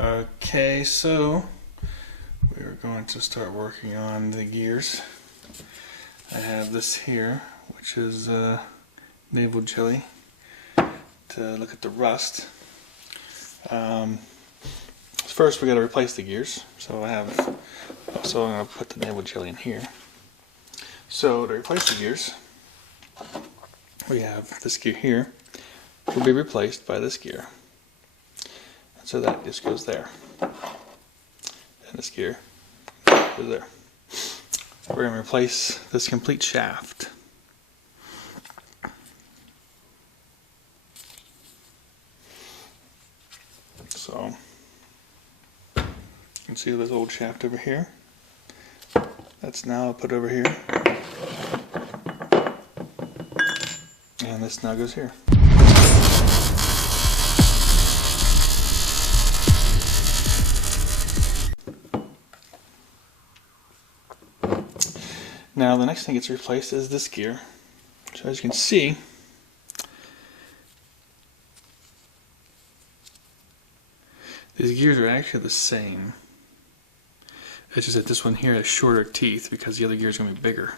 Okay, so we are going to start working on the gears. I have this here, which is navel jelly to look at the rust. First, we got to replace the gears. So I'm going to put the navel jelly in here. So to replace the gears, we have this gear here will be replaced by this gear. So that just goes there. And this gear goes there. We're going to replace this complete shaft. So you can see this old shaft over here. That's now put over here. And this now goes here. Now the next thing gets replaced is this gear. So as you can see, these gears are actually the same. It's just that this one here has shorter teeth because the other gear is going to be bigger.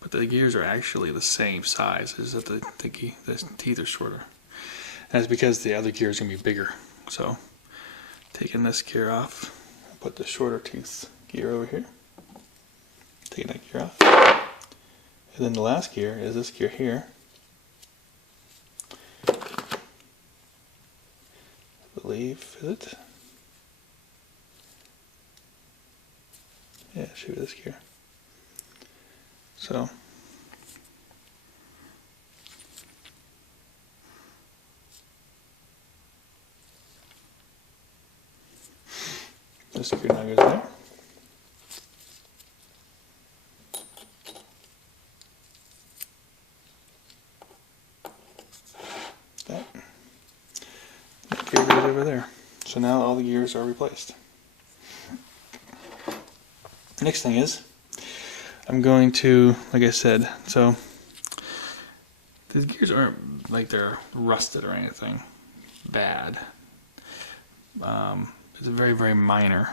But the gears are actually the same size. It's just that the teeth are shorter. And that's because the other gear is going to be bigger. So taking this gear off, put the shorter tooth gear over here. Taking that gear off. And then the last gear is this gear here. I believe, is it? Yeah, it should be this gear. So this gear now goes there. That gear goes over there. So now all the gears are replaced. The next thing is, I'm going to, like I said, so these gears aren't like they're rusted or anything bad. It's very, very minor.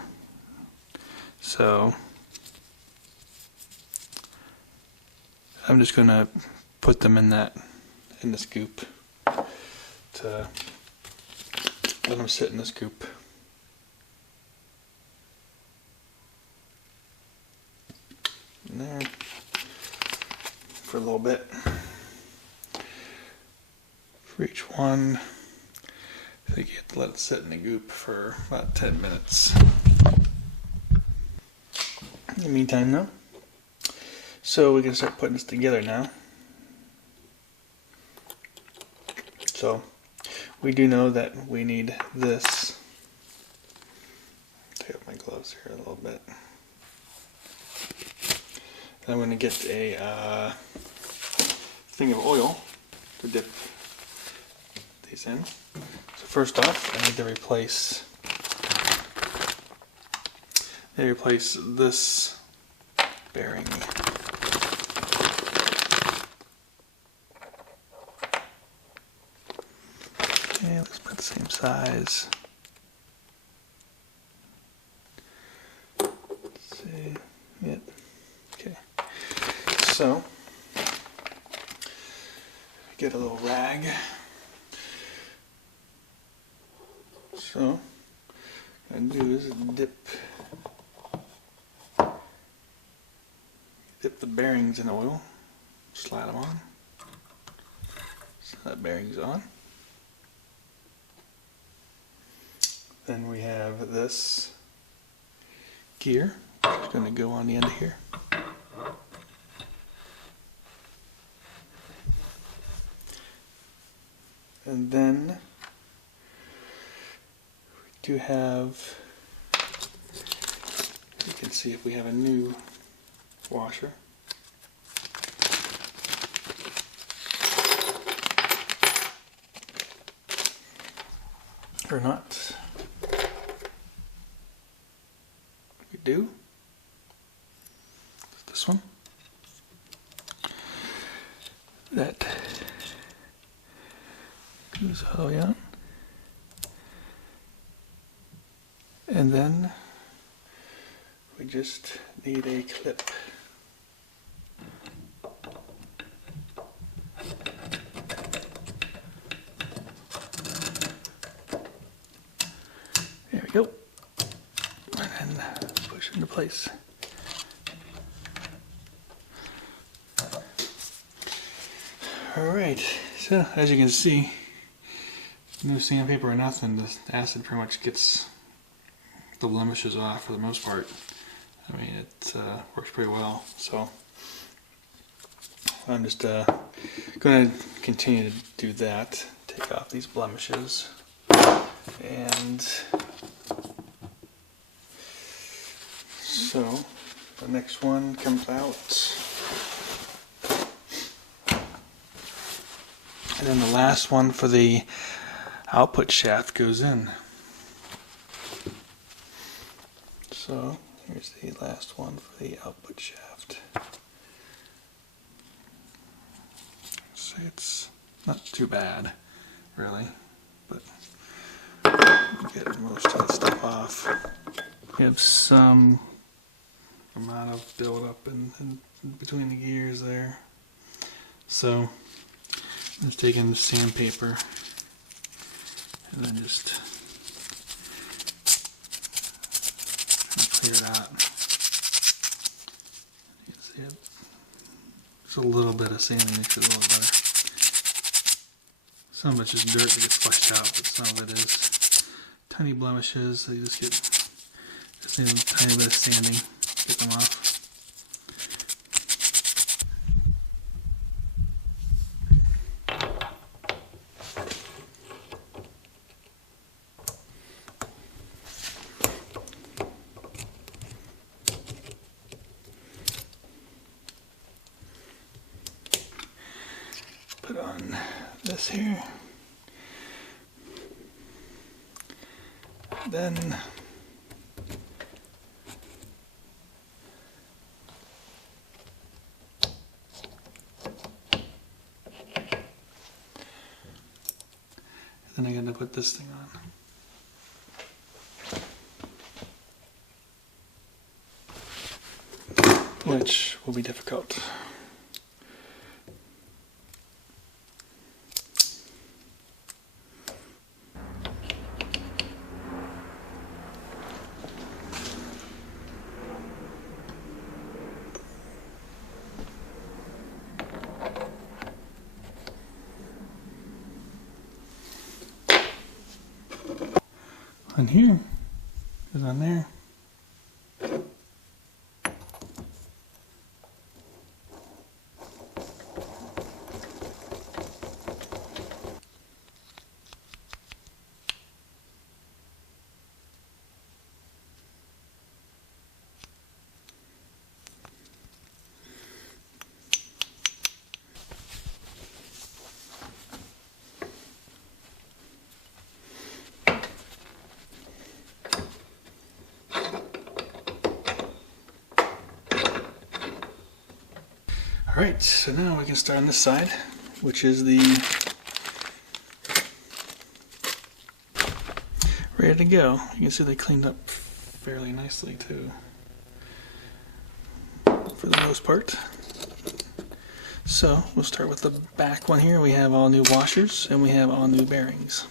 So I'm just going to put them in this goop to let them sit in this goop. In there for a little bit. For each one, I think you have to let it sit in the goop for about 10 minutes. In the meantime, though, so we can start putting this together now. So we do know that we need this. Take off my gloves here a little bit. I'm going to get a thing of oil to dip these in. So first off, I need to replace this bearing. Okay, let's put the same size. Let's see. Yep. Okay. So get a little rag. So what I'm gonna do is dip the bearings in oil, slide them on. So that bearing's on. Then we have this gear, which is going to go on the end of here. And then we do have, you can see if we have a new washer. Or not. We do. This one. That goes all the way on. And then we just need a clip. There we go. And then push into place. Alright, so as you can see, no sandpaper or nothing, the acid pretty much gets the blemishes off for the most part. I mean, it works pretty well. So I'm just going to continue to do that, take off these blemishes, and so the next one comes out. And then the last one for the output shaft goes in. So here's the last one for the output shaft. See, it's not too bad, really, but get most of the stuff off. We have some amount of buildup in between the gears there. So I'm just taking the sandpaper and then just clear it out. You can see it. Just a little bit of sanding makes it a little better. Some of it's just dirt that gets flushed out, but some of it is tiny blemishes. So you just need a tiny bit of sanding, get them off. Put on this here, then I got to put this thing on, which will be difficult. On here, goes on there. Alright, so now we can start on this side, which is the ready to go. You can see they cleaned up fairly nicely too, for the most part. So we'll start with the back one here. We have all new washers and we have all new bearings.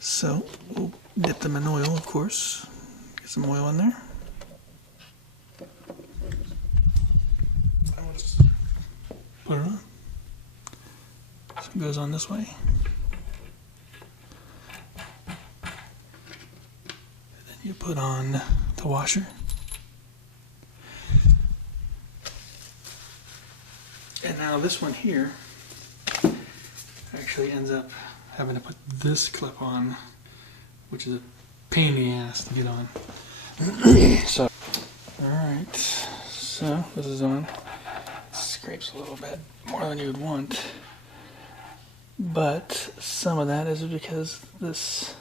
So we'll dip them in oil, of course. Get some oil in there. Put it on. So it goes on this way. And then you put on the washer. And now this one here actually ends up having to put this clip on, which is a pain in the ass to get on. So, alright, so this is on. Scrapes a little bit more than you would want, but some of that is because this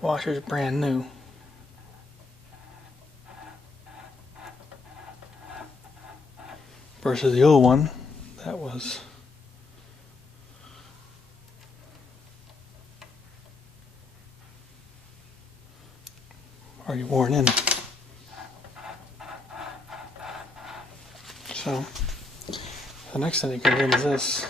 washer is brand new. Versus the old one that was already worn in. So the next thing that comes in is this.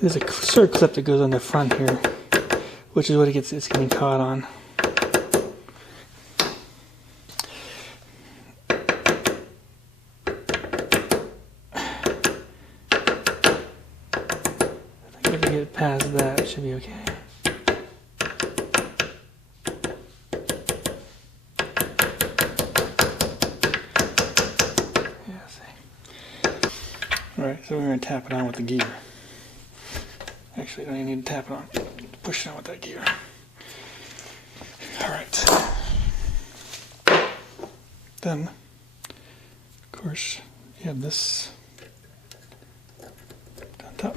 There's a sort of clip that goes on the front here, which is what it's getting caught on. I think if we get past that, it should be okay. Yeah, see. Alright, so we're going to tap it on with the gear. Actually, I don't even need to tap it on. Push it on with that gear. Alright. Then, of course, you have this on top.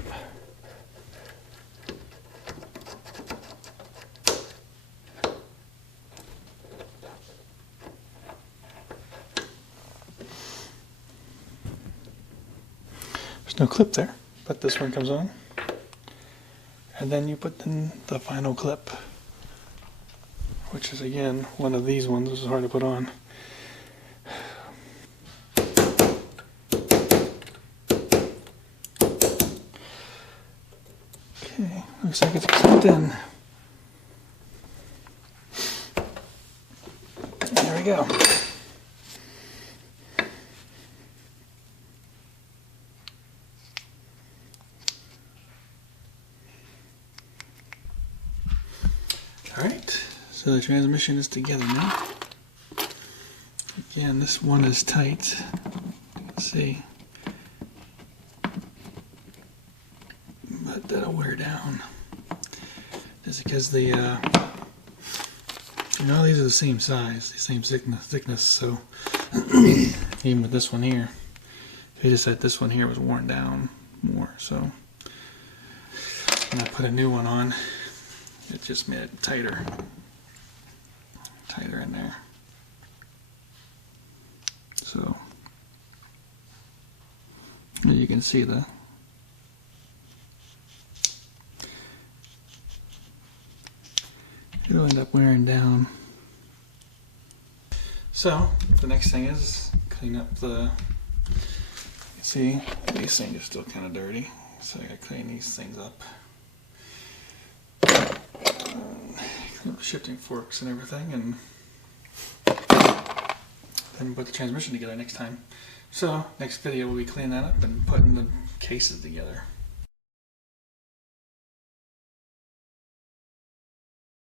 There's no clip there, but this one comes on. And then you put in the final clip, which is again one of these ones. This is hard to put on. Okay, looks like it's clipped in. There we go. Alright, so the transmission is together now. Again, this one is tight. You can see. But that'll wear down. Just because the, you know, these are the same size, the same thickness, so even with this one here, they just said this one here was worn down more, so when I put a new one on, it just made it tighter in there. So as you can see, it'll end up wearing down. So the next thing is clean up the, you see these things are still kind of dirty, so I gotta clean these things up. Shifting forks and everything, and then put the transmission together next time. So next video we'll be cleaning that up and putting the cases together.